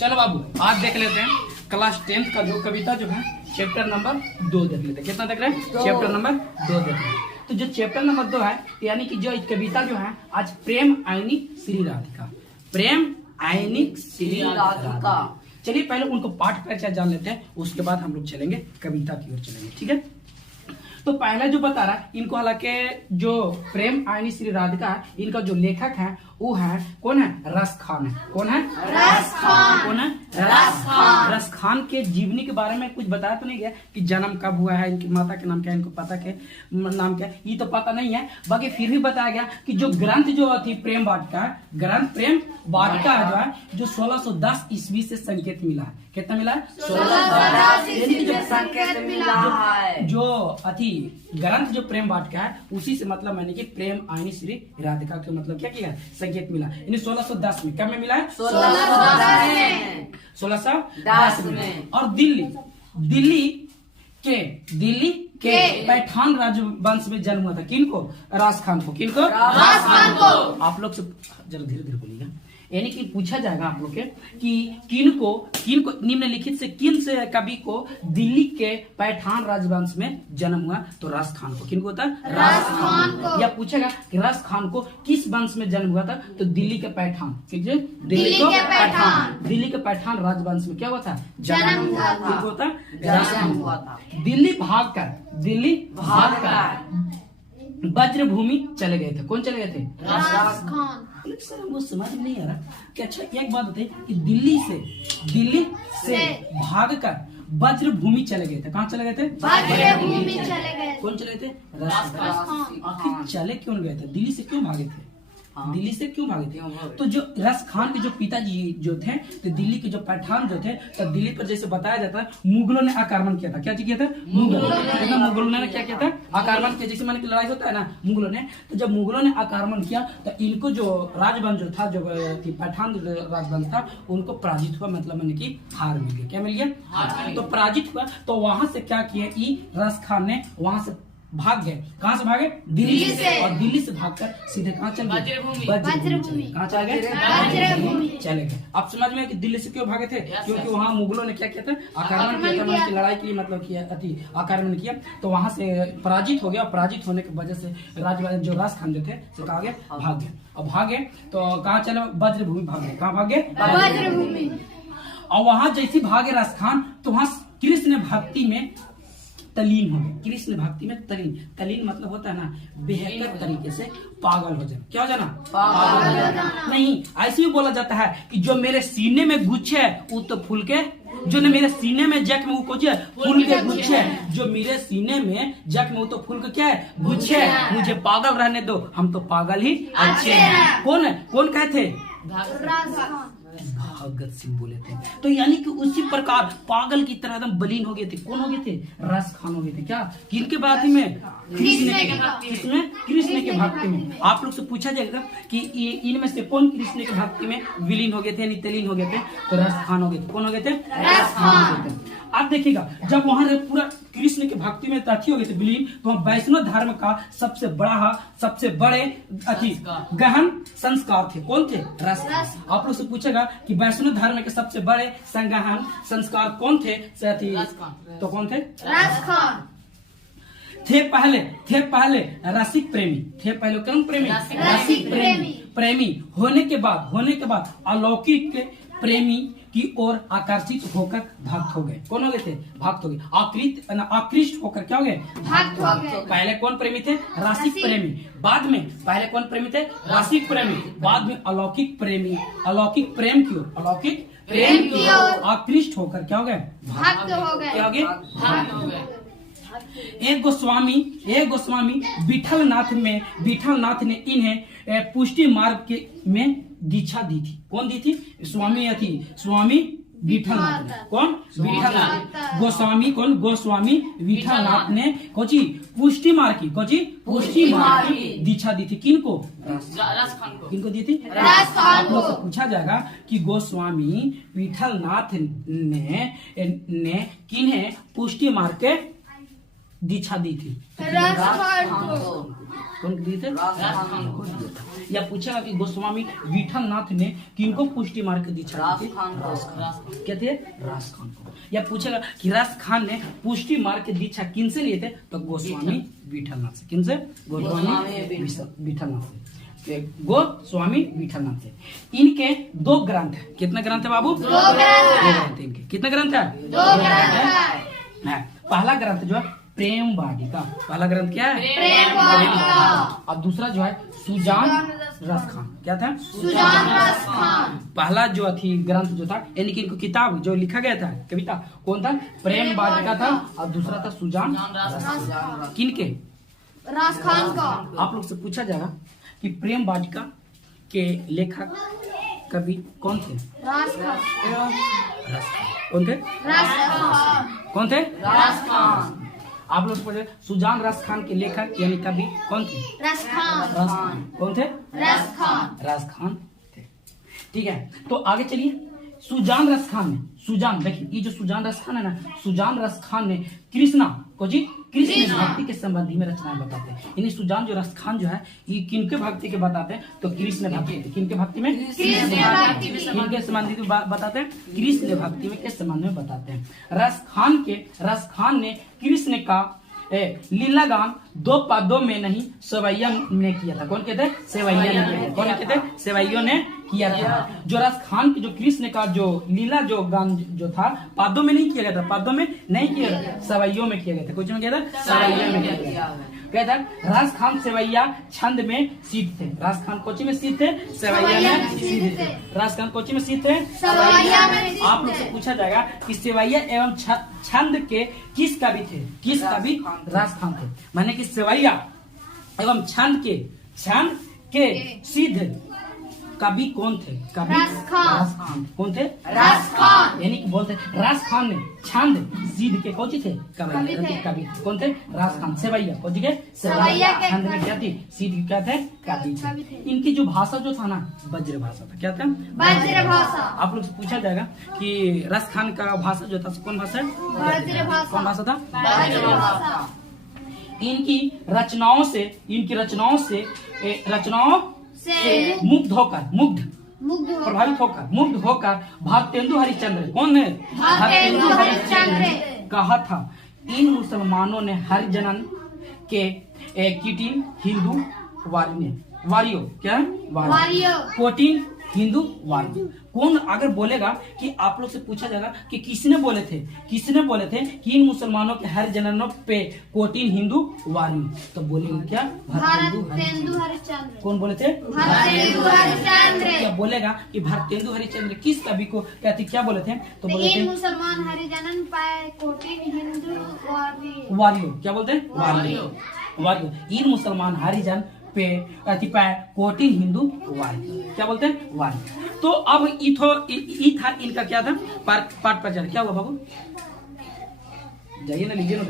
चलो बाबू आज देख लेते हैं क्लास 10th का जो कविता जो है चैप्टर नंबर 2 देख लेते हैं। कितना देख रहे हैं? चैप्टर नंबर 2 देख रहे हैं। तो जो चैप्टर नंबर 2 है यानी कि जो कविता जो है आज प्रेम आयनी श्री राधिका, प्रेम आयनी श्री राधिका। चलिए पहले उनको पाठ परिचय जान लेते हैं, उसके बाद हम लोग चलेंगे कविता की ओर चलेंगे। ठीक है, तो पहला जो बता रहा है इनको, हालांकि जो प्रेम आयनी श्री राधिका है इनका जो लेखक है वो है कौन है? रस खान है। कौन है? रस खान। कौन है? रस खान। रस खान के जीवनी के बारे में कुछ बताया तो नहीं गया कि जन्म कब हुआ है, इनकी माता के नाम क्या है, इनको पता के नाम क्या है, ये तो पता नहीं है। बाकी फिर भी बताया गया कि जो ग्रंथ जो थी प्रेम वाटिका, ग्रंथ प्रेम वाटिका जो है जो 1610 ईस्वी से संकेत मिला है। कितना मिला है? 1610 ईस्वी से संकेत मिला है। जो अति ग्रंथ जो प्रेम वाटिका है उसी से मतलब मैंने कि प्रेम आयनी श्री राधिका के मतलब क्या किया? संकेत मिला। यानी 1610 में। कब में मिला है? 1610 में। और दिल्ली के पैठान राजवंश में जन्म हुआ था। किनको? रास खान को। किनको? रास खान को। आप लोग से जरा धीरे धीरे बोलिएगा, यानी कि पूछा जाएगा आप लोग के कि किनको निम्नलिखित से किन से कवि को दिल्ली के पैठान राजवंश में जन्म हुआ? तो रास खान को। किनको होता है? रास खान को। या पूछेगा कि रास खान को किस वंश में जन्म हुआ था? तो दिल्ली के पैठान। दिल्ली के पैठान राजवंश में क्या हुआ था? जन्म हुआ था। होता रास खान हुआ था। दिल्ली भागकर वज्रभूमि चले गए थे। कौन चले गए थे? रास खान। सर हमको समझ नहीं आ रहा कि अच्छा एक बात बताइए कि दिल्ली से भागकर वज्रभूमि चले गए थे। कहाँ चले गए थे? वज्रभूमि चले गए। कौन चले गए थे? रास खान। आखिर चले क्यों गए थे? दिल्ली से क्यों भागे थे? दिल्ली से क्यों भागे थे? तो जो रस खान के जो पिताजी जो थे तो दिल्ली के जो पठान जो थे तो दिल्ली पर जैसे बताया जाता है मुगलों ने आक्रमण किया था। क्या किया था? मुगलों ने क्या किया था? आक्रमण किया। जैसे मैंने लड़ाई होता है ना मुगलों ने, तो जब मुगलों ने आक्रमण किया तो इनको जो राजवंश जो था, जो पठान राजवंश था, उनको पराजित हुआ। मतलब मैंने की हार मिल गया। क्या मिल गया? तो पराजित हुआ। तो वहां से क्या किया रस खान ने? वहां से भाग गए। कहाँ से भागे? दिल्ली से। और दिल्ली से भागकर सीधे कहाँ चल गए? वज्रभूमि। कहाँ चले गए? चले गए। अब समझ में कि दिल्ली से क्यों भागे थे? क्योंकि वहाँ मुगलों ने क्या किया था? आक्रमण किया था। उनकी लड़ाई के लिए मतलब किया आक्रमण किया, तो वहां से पराजित हो गया। पराजित होने की वजह से जो रास खान जो थे से कहा गया भाग गए। और भागे तो कहाँ चले? वज्रभूमि भागे। कहाँ भागे? वज्रभूमि। और वहां जैसे भागे रास खान तो वहां कृष्ण भक्ति में तलीन हो गए। कृष्ण भक्ति में तलीन मतलब होता है ना बेहतर तरीके से पागल हो जाना। क्या हो जाना? पागल हो जाना। नहीं, ऐसे भी बोला जाता है कि जो मेरे सीने में गुच्छे है वो तो फूल के, जो मेरे सीने में जख्म में वो कुछ है फूल के गुच्छे, जो मेरे सीने में जख्म वो तो फूल के क्या है? गुच्छे। मुझे पागल रहने दो, हम तो पागल ही अच्छे हैं। कौन है? कौन कहते? भगत सिंह बोले थे। तो यानी कि उसी प्रकार पागल की तरह एकदम बलीन हो गए थे। कौन हो गए थे? रस खान हो गए थे। क्या? किनके भक्ति में? कृष्ण के भक्ति में। आप लोग से पूछा जाएगा कि इनमें से कौन कृष्ण के भक्ति में विलीन हो गए थे, तलीन हो गए थे? तो रस खान हो गए थे। कौन हो गए थे? रस खान हो गए थे। आप देखिएगा जब वहां पूरा कृष्ण के भक्ति में हो गए थे विलीन, तो वहाँ वैष्णव धर्म का सबसे बड़े गहन संस्कार थे। कौन थे? रस। आप लोग से पूछेगा कि वैष्णव धर्म के सबसे बड़े गहन संस्कार कौन थे? तो कौन थे? रस खान थे पहले रसिक प्रेमी थे। पहले कौन प्रेमी? रसिक प्रेमी होने के बाद अलौकिक प्रेमी की ओर आकर्षित होकर भक्त हो गए। कौन हो गए थे? भक्त हो गए। आकृष्ट होकर क्या हो गए? भक्त हो गए। पहले कौन प्रेमी थे? रसिक प्रेमी। बाद में पहले कौन प्रेमी थे? रसिक प्रेमी। बाद में अलौकिक प्रेम की ओर आकृष्ट होकर क्या हो गए? भक्त हो गए। क्या हो गए? भक्त हो गए। एक गोस्वामी विठलनाथ ने इन्हें पुष्टि मार्ग में दीक्षा दी थी। कौन दी थी? स्वामी विठलनाथ। कौन? विठलनाथ गोस्वामी। कौन? गोस्वामी विठलनाथ ने पुष्टि मार्ग की दीक्षा दी थी। किनको? रस खान को। किनको दी थी? रस खान को। पूछा जाएगा कि गोस्वामी विठलनाथ ने किन्हें पुष्टि मार्ग के दीक्षा दी थी? कौन दिए थे? या पूछेगा कि गोस्वामी विठल नाथ ने किनको पुष्टि मार्ग की दीक्षा दी थी? क्या थे? रास खान को। या पूछेगा कि रास खान ने पुष्टि मार्ग की दीक्षा किन से लिए थे? तो गोस्वामी विठलनाथ से। किन से? गोस्वामी विठलनाथ से। गोस्वामी विठलनाथ से। इनके 2 ग्रंथ है। कितने ग्रंथ है बाबू? 2 ग्रंथ है इनके। कितने ग्रंथ है? 2 ग्रंथ है। पहला ग्रंथ जो है प्रेम वाटिका। पहला ग्रंथ क्या है? प्रेम वाटिका। और दूसरा जो है सुजान रस खान। क्या था? सुजान रस खान। पहला जो थी ग्रंथ जो था, यानी कि इनको किताब जो लिखा गया था, कविता, कौन था? प्रेम वाटिका था। और दूसरा था सुजान रस खान। किनके? रस खान का। आप लोग से पूछा जाएगा कि प्रेम वाटिका के लेखक कवि कौन थे? रस खान। कौन थे? रस खान। कौन थे? रस खान। आप लोग पूछे सुजान रस खान के लेखक यानी कवि कौन थे? रस खान। रस खान। कौन थे? रस खान। रस खान थे। ठीक है, तो आगे चलिए। सुजान रस खान ने, सुजान देखिए, ये जो सुजान रस खान है ना, सुजान रस खान ने कृष्णा को जी कृष्ण भक्ति के संबंधी में रचनाएं बताते हैं। यानी सुजान जो रस खान जो है ये किनके भक्ति के बताते हैं? तो कृष्ण भक्ति। किनके भक्ति में? किनके संबंधी बताते हैं? कृष्ण भक्ति में के संबंध में बताते हैं। रस खान ने कृष्ण का लीला गान 2 पदों में नहीं सेवैया ने किया था। कौन कहते? सेवैया ने किया था। कौन कहते? सेवैया ने किया था। जो रस खान की जो कृष्ण का जो लीला जो गान जो था पादों में नहीं किया गया था, पादों में नहीं किया गया, सेवैयों में किया गया था। कुछ में किया था? सेवैया में किया गया। कहता है रास खान सेवैया छंद में सिद्ध थे। रास खान कोची में सिद्ध थे? सेवैया में सिद्ध थे। रास खान कोची में सिद्ध थे? सेवैया में। आप लोग से पूछा जाएगा कि सेवैया एवं छंद के किस कवि थे? किस कवि? रास खान थे। माने कि सेवैया एवं छंद के सिद्ध कवि कौन थे? कवि रास खान। कौन थे? रास खान। यानी कि बोलते रास खान ने छंद सिद्ध के कौन थे? कवि। कौन थे? रास खान। सेवैया कौन के? सेवैया। छंद में क्या थी? सिद्ध क्या थे? कवि थे। इनकी जो भाषा जो था ना ब्रज भाषा था। क्या था? ब्रज भाषा। आप लोग से पूछा जाएगा कि रस खान का भाषा जो था कौन भाषा? ब्रज भाषा। कौन भाषा था? ब्रज भाषा। इनकी रचनाओं से मुग्ध होकर भारतेंदु हरिश्चंद्र। कौन है? भारतेंदु हरिश्चंद्र कहा था इन मुसलमानों ने हरिजनन के कीटिन हिंदू वारियो। क्या है? वारियो। Cotton Hindu Wario. कौन अगर बोलेगा कि आप लोग से पूछा जाएगा कि किसने बोले थे कि इन मुसलमानों के हर जननों पे कोटिन हिंदू वारियो, तो बोलेंगे क्या? भारतेंदु हरिश्चंद्र। कौन बोले थे? भारतेंदु हरिश्चंद्र। क्या बोलेगा कि भारतेंदु हरिश्चंद्र किस कवि को क्या बोले थे? तो बोले थे मुसलमान हरिजनन पाए कोटिन हिंदू वारियो। क्या बोलते हैं? वारियो। इन मुसलमान हरिजन पे कोटिन हिंदू वारियो। क्या बोलते हैं? वारियो। तो अब ई था इनका क्या था? पाठ प्रचार। क्या हुआ बाबू? जाइए ना, लीजिए ना,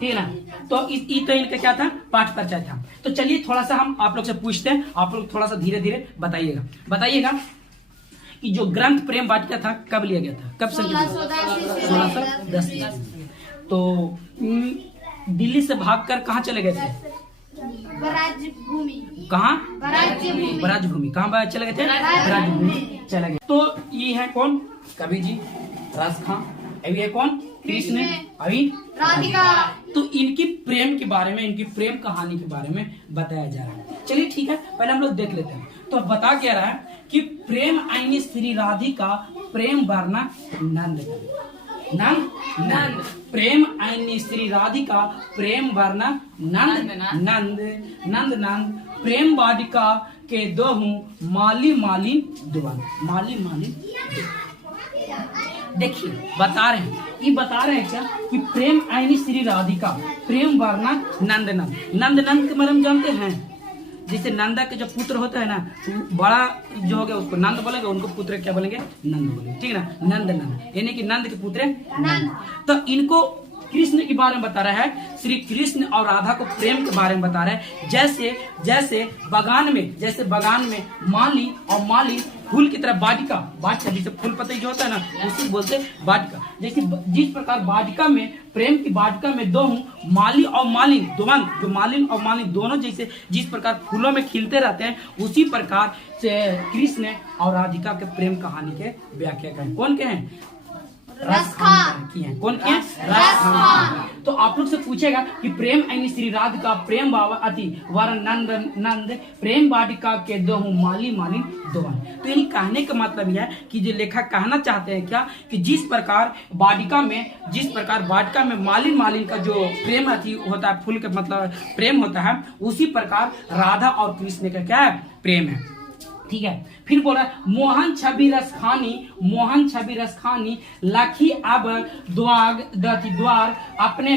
ठीक है ना। तो तो इनका क्या था? पाठ प्रचार था। तो चलिए थोड़ा सा हम आप लोग से पूछते हैं, आप लोग थोड़ा सा धीरे धीरे बताइएगा कि जो ग्रंथ प्रेम वाटिका था कब लिया गया था? कब से? 1610। तो दिल्ली से भागकर कहाँ चले गए थे? कहाँ? ब्रजभूमि। कहाँ चले गए थे? ब्रजभूमि चले गए। तो ये है कौन? कवि जी रास खान। अभी है कौन? कृष्ण। अभी राधिका। तो इनकी प्रेम के बारे में, इनकी प्रेम कहानी के बारे में बताया जा रहा है। चलिए ठीक है, पहले हम लोग देख लेते हैं। तो बता क्या रहा है कि प्रेम आईनी श्री राधिका प्रेम वर्णा नंद प्रेम आईनी श्री राधिका प्रेम वर्णा नंद प्रेम वाटिका के दोहूं माली दुआन। देखिए बता रहे हैं क्या कि प्रेम आईनी श्री राधिका प्रेम वर्णा नंद के मरम जानते हैं? जैसे नंदा के जो पुत्र होता है ना, बड़ा जो हो गया उसको नंद बोलेंगे, उनको पुत्र क्या बोलेंगे? नंद बोलेंगे। ठीक है ना? नंद यानी कि नंद के पुत्र नंद। तो इनको कृष्ण के बारे में बता रहा है, श्री कृष्ण और राधा को प्रेम के बारे में बता रहा है। जैसे बगान में माली और माली फूल की तरह वाटिका जैसे फूल पत्ती जो होता है ना, उसी बोलते हैं वाटिका। जैसे जिस प्रकार वाटिका में, प्रेम की वाटिका में दो हूँ, माली और मालिन जो मालिन और मालिन दोनों जैसे जिस प्रकार फूलों में खिलते रहते हैं, उसी प्रकार से कृष्ण और राधिका के प्रेम कहानी के व्याख्या करें। कौन के हैं? रसखान की हैं। कौन के हैं? रसखान। तो आप लोग से पूछेगा कि प्रेम यानी श्री राधिका प्रेम बाबा अति वर नंद प्रेम वाटिका के दो हूँ माली मालिन दोवन। तो यानी कहने का मतलब यह है कि जो लेखक कहना चाहते हैं क्या, कि जिस प्रकार वाटिका में मालिन का जो प्रेम अति होता है, फूल का मतलब प्रेम होता है, उसी प्रकार राधा और कृष्ण का क्या है? प्रेम है। ठीक है। फिर बोला मोहन छवि रस खानी लखी अब द्वार अपने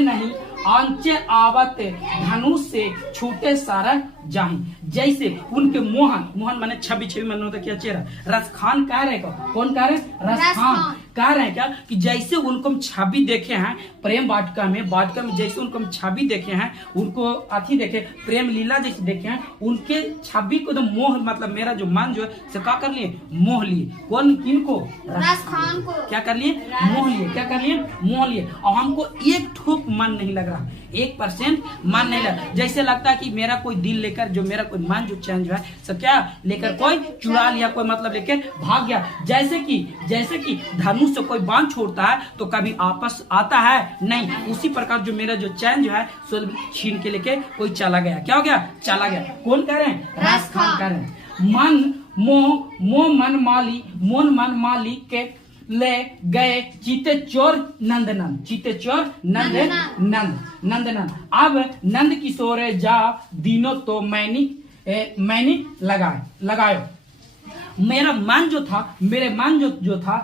नहीं आंचे आवत धनुष से छूटे सारा जाही। जैसे उनके मोहन माने छवि माने होता क्या? चेहरा। रसखान कह रहे कौन कह रहे? रसखान कह रहे हैं क्या कि जैसे उनको हम छवि देखे हैं प्रेम वाटिका में जैसे उनको हम छवि देखे हैं, उनको अथी देखे प्रेम लीला जैसे देखे हैं, उनके छवि को तो मोह मतलब मेरा जो मन जो है से क्या कर लिए? मोह लिए। कौन? किनको? रसखान को। क्या कर लिए? मोह लिए। क्या कर लिए? मोह लिए। और हमको एक ठोक मन नहीं लग रहा, 1% मन नहीं लग। जैसे लगता है कि मेरा कोई दिल लेकर जो मेरा कोई मन जो चेंज है सब क्या लेकर कोई चुरा लिया, कोई मतलब लेकर भाग गया। जैसे कि धनुष से कोई बांध छोड़ता है तो कभी आपस आता है नहीं, उसी प्रकार जो मेरा जो चेंज है सो छीन के लेके कोई चला गया। क्या हो गया? चला गया। कौन कह रहे हैं? रसखान कह रहे हैं। मन मन माली के ले गए चीते चोर नंदनंद। अब नंद किशोर जा दिनों तो मैंने लगायो। मेरा मन जो था, मेरे मन जो था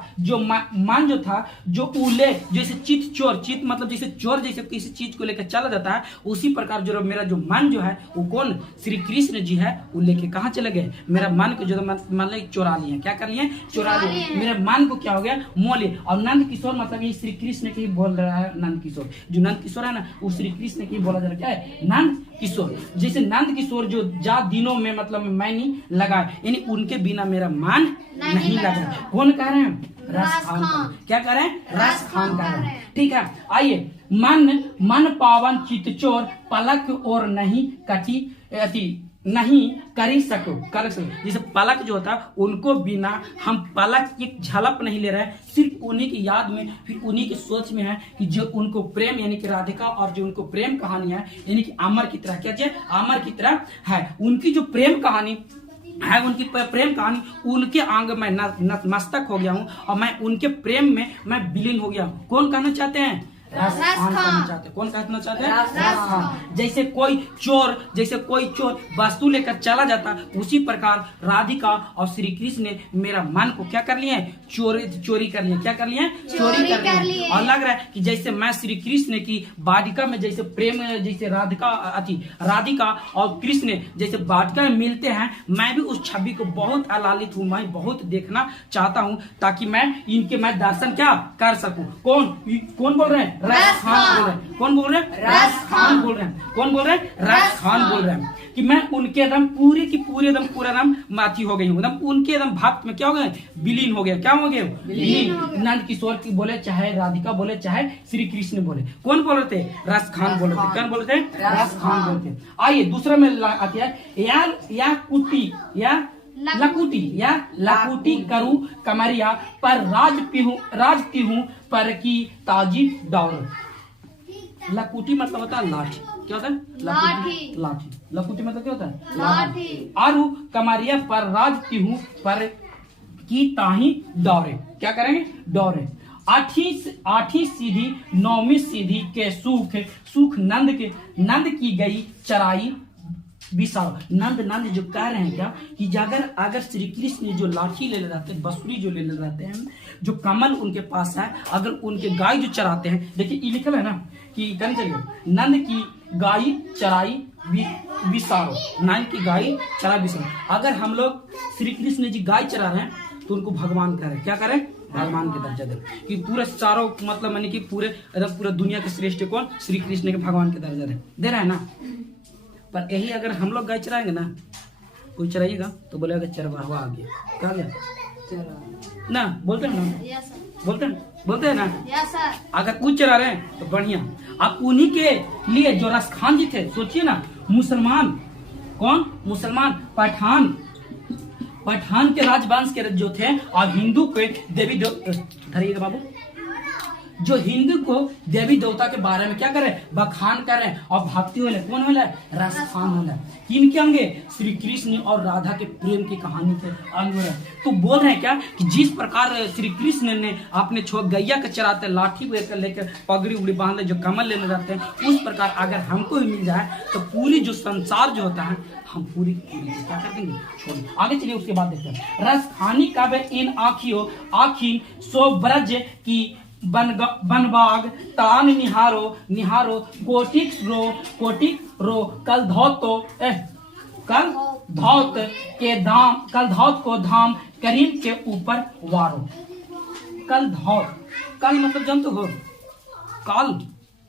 जो उले जैसे चित मतलब जैसे चोर जैसे किसी चीज को लेकर चला जाता है, उसी प्रकार जो मेरा जो मन जो है वो कौन? श्री कृष्ण जी है, वो लेके कहाँ चले गए? मेरा मन को जो मन चुरा लिए। क्या कर लिए? चुरा लिए। मेरे मन को क्या हो गया? मोह लिए। और नंद किशोर मतलब ये श्री कृष्ण के ही बोल रहा है। नंद किशोर जो नंद किशोर है ना, वो श्री कृष्ण की बोला जा रहा है। क्या है? नंद किशोर। जैसे नंद किशोर जो जा दिनों में मतलब मैंने लगाए, यानी उनके बिना मेरा मन नहीं लगा। कौन कह रहे हैं? रसखान। क्या कह रहे हैं? रसखान कह रहे हैं। ठीक है। आइए, मन पावन चित चोर पलक और नहीं कटी अति नहीं कर सको। जैसे पलक जो होता है, उनको बिना हम पलक एक झलक नहीं ले रहे हैं, सिर्फ उन्हीं की याद में, फिर उन्हीं की सोच में है कि जो उनको प्रेम यानी कि राधिका और जो उनको प्रेम कहानी है यानी कि अमर की तरह, क्या चीज? अमर की तरह है। उनकी जो प्रेम कहानी है, उनकी प्रेम कहानी, उनके आंग में नतमस्तक हो गया हूँ और मैं उनके प्रेम में मैं विलीन हो गया हूँ। कौन कहना चाहते हैं? रसखान कहना चाहते हैं। कौन कहना चाहते हैं? रसखान। जैसे कोई चोर वस्तु लेकर चला जाता, उसी प्रकार राधिका और श्री कृष्ण ने मेरा मन को क्या कर लिए? चोरी कर लिए। क्या कर लिए? चोरी कर लिए। और लग रहा है कि जैसे मैं श्री कृष्ण की वाटिका में जैसे प्रेम जैसे राधिका और कृष्ण जैसे वाटिका में मिलते हैं, मैं भी उस छवि को बहुत आलालित हूँ, मैं बहुत देखना चाहता हूँ ताकि मैं दर्शन क्या कर सकूं। कौन बोल रहे हैं? रसखान बोल रहे हैं। कौन बोल रहे हैं? रसखान बोल रहे हैं। कौन बोल रहे हैं? रसखान बोल रहे हैं कि मैं उनके एकदम पूरे की पूरे एकदम पूरा एकदम माथी हो गई हूँ, एकदम उनके एकदम भक्त में क्या हो गए? विलीन हो गया। क्या हो गए? विलीन। नंद किशोर की बोले, चाहे राधिका बोले, चाहे श्री कृष्ण बोले, कौन बोल रहे थे? रसखान बोल रहे थे। कौन बोल रहे थे? रसखान बोलते हैं। आइए दूसरा में आती है लकुटी करूं कमरिया पर राज पीहूं पर की ताजी दौड़। लकुटी मतलब होता है लाठी। क्या होता है? लाठी। लकुटी मतलब क्या होता है? लाठी। आरू कमरिया पर राज पीहूं पर की ताही दौड़े। क्या करेंगे? दौड़े। आठी सीधी 9वीं सीधी के सुख नंद की गई चराई विशाल। नंद जो कह रहे हैं क्या कि अगर श्री कृष्ण जो लाठी ले रहते हैं, बंसुरी जो ले रहते हैं, जो कमल उनके पास है, अगर उनके गाय जो चराते हैं, देखिए ये लिखल है ना कि कहना चाहिए नंद की गाय चराई विशाल, नंद की गाय चराई विशाल। अगर हम लोग श्री कृष्ण जी गाय चरा रहे हैं तो उनको भगवान कह रहे हैं। क्या करें? भगवान के दर्जा दे, कि पूरे चारों मतलब माने कि पूरे एकदम पूरा दुनिया के श्रेष्ठ कौन, श्री कृष्ण के भगवान के दर्जा दे रहा है ना। पर यही अगर हम लोग गाय चराएंगे ना, कोई चराइएगा तो बोलेगा चरवाहा आ गया, कहा गया ना, बोलते हैं ना, यस सर, बोलते हैं ना। यस सर, अगर कुछ चरा रहे हैं तो बढ़िया। अब उन्हीं के लिए जो रसखान जी थे, सोचिए ना, मुसलमान, कौन मुसलमान, पठान के राजवंश के जो थे, और हिंदू के देवी धरिएगा बाबू, जो हिंदू को देवी देवता के बारे में क्या करे, बखान करे और भक्ति होले, कौन होले, रसखान होले। किनके अंगे, श्री कृष्ण और राधा के प्रेम की कहानी के अंग है। तो बोल रहे हैं क्या कि जिस प्रकार श्री कृष्ण ने अपने गैया के चराते लाठी लेकर पगड़ी उगड़ी बांधे जो कमल लेने जाते हैं, उस प्रकार अगर हमको भी मिल जाए तो पूरी जो संसार जो होता है हम पूरी क्या कर देंगे, छोड़। आगे चलिए, उसके बाद देखते हैं। रस खानी काबे इन आखियो आखिन सो ब्रज की बनबाग तान निहारो कोटिक रो कल धौत को धाम करीम के ऊपर वारो। कल मतलब जानते हो, काल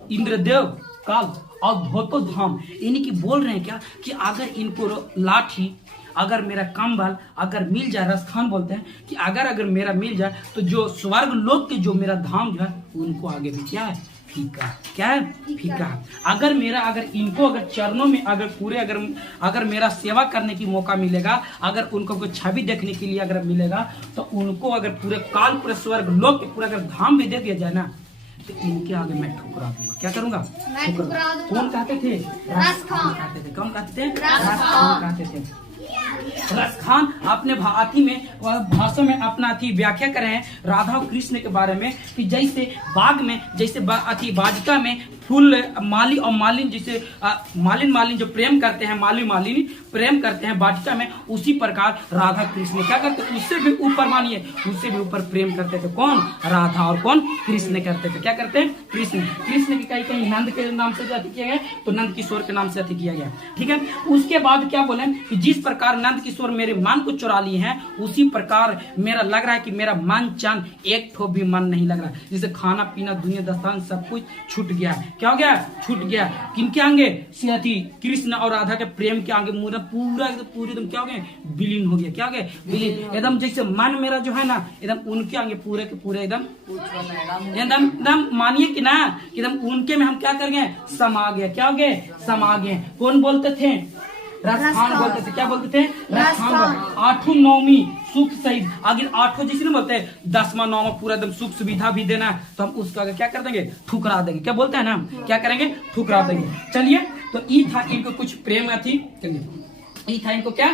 इंद्रदेव काल, और धोतो धाम, यानी कि बोल रहे हैं क्या कि अगर इनको लाठी, अगर मेरा कंबल अगर मिल जाए, रसखान बोलते हैं कि अगर मेरा मिल जाए तो जो स्वर्ग लोक के जो मेरा धाम जो है उनको आगे भी क्या है, फीका, क्या है, फीका है। अगर इनको अगर चरणों में अगर पूरे अगर मेरा सेवा करने की मौका मिलेगा, अगर उनको कोई छवि देखने के लिए अगर मिलेगा, तो उनको अगर पूरे काल पूरे स्वर्ग लोक के पूरा अगर धाम भी दे दिया जाए ना, तो इनके आगे मैं ठुकरा दूंगा। क्या करूंगा, ठुकरा दूंगा। कौन कहते थे, रसखान कहते थे। कौन कहते थे, रसखान कहते थे। रसखान अपने भाती में भाषा में अपना व्याख्या करे हैं राधा और कृष्ण के बारे में, कि जैसे बाग में, जैसे बाजिका में फूल माली और मालिन, जैसे मालिन जो प्रेम करते हैं, मालिनी प्रेम करते हैं बाटिका में, उसी प्रकार राधा कृष्ण क्या करते, उससे भी ऊपर मानिए, उससे भी ऊपर प्रेम करते थे। कौन, राधा, और कौन, कृष्ण करते थे। क्या करते हैं, कृष्ण की कहीं नंद के नाम से अति किया गया, तो नंद किशोर के नाम से अति किया गया, ठीक है। उसके बाद क्या बोले कि जिस प्रकार नंद किशोर मेरे मन को चुरा लिए हैं, उसी प्रकार मेरा लग रहा है कि मेरा मन चंद एक ठो भी मन नहीं लग रहा, जैसे खाना पीना दुनिया दस्तान सब कुछ छूट गया। क्या हो गया, छूट गया। किनके आगे, कृष्ण और राधा के प्रेम के आगे पूरा एकदम क्या हो गया, विलीन हो गया। क्या हो गया, विलीन। एकदम जैसे मन मेरा जो है ना, एकदम उनके आगे पूरे के पूरे एकदम मानिए कि ना, एकदम उनके में हम क्या कर गए, समा गए। क्या हो गए, समा गए। कौन बोलते थे, रसखान बोलते थे। क्या बोलते थे, रसखान। आठों नौवीं सुख सहित, अगर आठों जैसे ना बोलते हैं, 10वां 9वां पूरा एकदम सुख सुविधा भी देना है, तो हम उसका आगे क्या कर देंगे, ठुकरा देंगे। क्या बोलते हैं ना, क्या करेंगे, ठुकरा देंगे। चलिए, तो ये था इनको कुछ प्रेम थी, चलिए ये था इनको क्या